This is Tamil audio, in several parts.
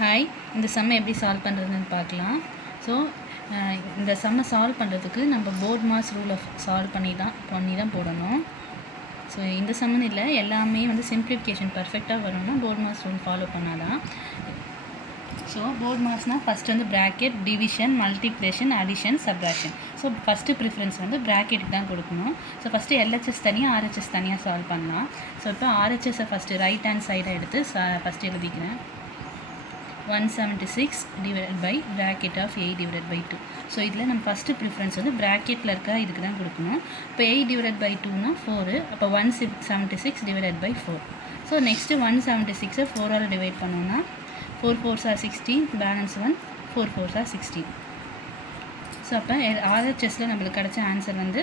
ஹாய், இந்த சம்மை எப்படி சால்வ் பண்ணுறதுன்னு பார்க்கலாம். ஸோ இந்த சம்மை சால்வ் பண்ணுறதுக்கு நம்ம போர்ட் மாஸ் ரூலை சால்வ் பண்ணி தான் போடணும். ஸோ இந்த சம்மன் இல்லை, எல்லாமே வந்து சிம்பிளிஃபிகேஷன் பர்ஃபெக்டாக வரணும்னா போர்ட் மாஸ் ரூல் ஃபாலோ பண்ணால் தான். ஸோ போர்ட் மாஸ்னால் ஃபஸ்ட்டு வந்து bracket, division, multiplication, addition, subtraction. So first preference வந்து ப்ராக்கெட்டுக்கு தான் கொடுக்கணும். ஸோ ஃபஸ்ட்டு எல்ஹெச்எஸ் தனியாக, ஆர்ஹெச்எஸ் தனியாக சால்வ் பண்ணலாம். ஸோ இப்போ ஆர்ஹெச்எஸை ஃபஸ்ட்டு ரைட் ஹேண்ட் சைடை எடுத்து ஃபஸ்ட்டு எழுதிக்கிறேன். 176 divided by bracket of 8 divided by 2. So இதில் நம்ம ஃபஸ்ட்டு ப்ரிஃபரன்ஸ் வந்து ப்ராக்கெட்டில் இருக்க இதுக்கு தான் கொடுக்கணும். இப்போ 8 divided by 2னா 4, அப்போ 176 divided by 4. ஸோ நெக்ஸ்ட்டு 176 4ஆல் டிவைட் பண்ணோன்னா 4 4s are 16, balance 1 4 4s are 16. So அப்போ ஆர்ஹெச்எஸில் நம்மளுக்கு கிடச்ச ஆன்சர் வந்து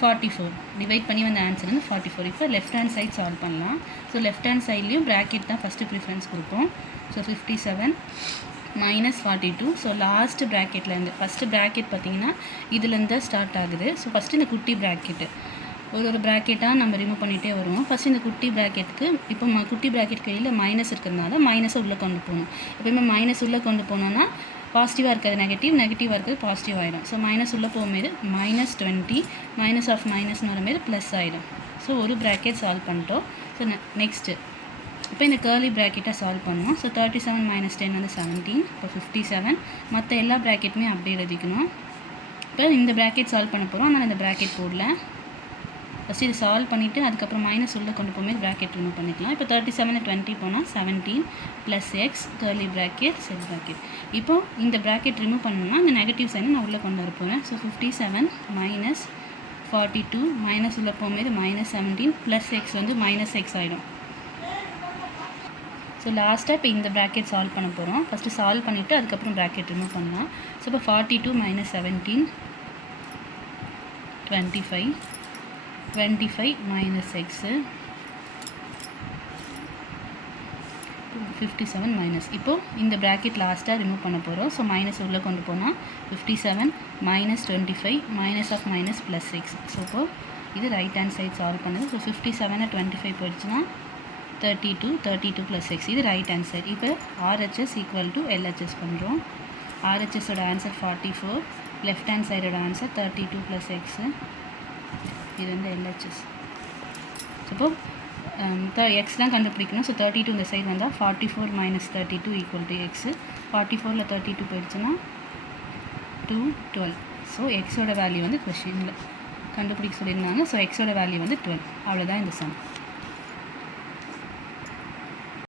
44. டிவைட் பண்ணி வந்த ஆன்சர் வந்து 44. இப்போ லெஃப்ட் ஹேண்ட் சைட் சால்வ் பண்ணலாம். ஸோ லெஃப்ட் ஹேண்ட் சைட்லேயும் ப்ராக்கெட் தான் ஃபஸ்ட்டு ப்ரிஃபரன்ஸ் கொடுப்போம். So 57 minus 42. ஸோ லாஸ்ட்டு ப்ராக்கெட்லேருந்து ஃபஸ்ட்டு ப்ராக்கெட் பார்த்திங்கன்னா இதுலேருந்து ஸ்டார்ட் ஆகுது. ஸோ ஃபஸ்ட்டு இந்த குட்டி ப்ராக்கெட்டு ஒரு ப்ராக்கெட்டாக நம்ம ரிமூவ் பண்ணிகிட்டே வருவோம். ஃபஸ்ட்டு இந்த குட்டி ப்ராக்கெட்டுக்கு இப்போ குட்டி ப்ராக்கெட் வெளியில் மைனஸ் இருக்கிறதுனால மைனஸை உள்ளே கொண்டு போகணும். எப்போயுமே மைனஸ் உள்ளே கொண்டு போனோன்னா பாசிட்டிவாக இருக்கிறது நெகட்டிவ், நெகட்டிவாக இருக்கிறது பாசிட்டிவ் ஆகிடும். ஸோ மைனஸ் உள்ளே போகும்போது -20, மைனஸ் ஆஃப் மைனஸ்னு வரும்போது ப்ளஸ் ஆகிடும். ஸோ ஒரு ப்ராக்கெட் சால்வ் பண்ணிட்டோம். ஸோ நெக்ஸ்ட்டு இப்போ இந்த கேர்லி ப்ராக்கெட்டை சால்வ் பண்ணுவோம். ஸோ 37 - 10 வந்து 17. இப்போ 57. மற்ற எல்லா ப்ராக்கெட்டுமே அப்படியே எழுதிக்கணும். இப்போ இந்த ப்ராக்கெட் சால்வ் பண்ண போகிறோம், ஆனால் இந்த ப்ராக்கெட் போடல. ஃபஸ்ட்டு இது சால்வ் பண்ணிவிட்டு அதுக்கப்புறம் மைனஸ் உள்ளே கொண்டு போகும்போது ப்ராக்கெட் ரிமூவ் பண்ணிக்கலாம். இப்போ 37 20 போனால் 17 plus X girly bracket set bracket. இப்போது இந்த ப்ராக்கெட் ரிமூவ் பண்ணணும்னா இந்த நெகட்டிவ் சைனை நான் உள்ளே கொண்டு வரப்போகிறேன். ஸோ 57 - 42 மைனஸ் உள்ளே போகும்போது -17 ப்ளஸ் எக்ஸ் வந்து -x ஆகிடும். ஸோ லாஸ்ட்டாக இப்போ இந்த ப்ராக்கெட் சால்வ் பண்ண போகிறோம். ஃபஸ்ட்டு சால்வ் பண்ணிவிட்டு அதுக்கப்புறம் ப்ராக்கெட் ரிமூவ் பண்ணலாம். ஸோ இப்போ 42 - 17 25 -x 57 மைனஸ். இப்போது இந்த ப்ராக்கெட் லாஸ்ட்டாக ரிமூவ் பண்ண போகிறோம். ஸோ மைனஸ் உள்ளே கொண்டு போனால் 57 -25 minus of minus plus x. So இப்போது இது ரைட் ஹேண்ட் சைட் சால்வ் பண்ணுது. ஸோ 57 25 போயிடுச்சுன்னா 32 ப்ளஸ் எக்ஸ். இது ரைட் ஹேண்ட் சைட். இப்போ ஆர்ஹெச்எஸ் ஈக்குவல் டு எல்ஹெச்எஸ் பண்ணுறோம். ஆர்ஹெச்எஸோட ஆன்சர் 44, லெஃப்ட் ஹேண்ட் சைடோட ஆன்சர் 32 ப்ளஸ் எக்ஸு. இது வந்து எல்ஹெச்எஸ். ஸோ இப்போ எக்ஸ் தான் கண்டுபிடிக்கணும். ஸோ 32 இந்த சைடு வந்தால் 44 - 32 ஈக்குவல் டு எக்ஸு. 44ல் 32 போயிடுச்சுன்னா 2 12. ஸோ எக்ஸோட வேல்யூ வந்து கொஷினில் கண்டுபிடிக்க சொல்லியிருந்தாங்க. ஸோ எக்ஸோட வேல்யூ வந்து 12. அவ்வளோதான் இந்த சம்.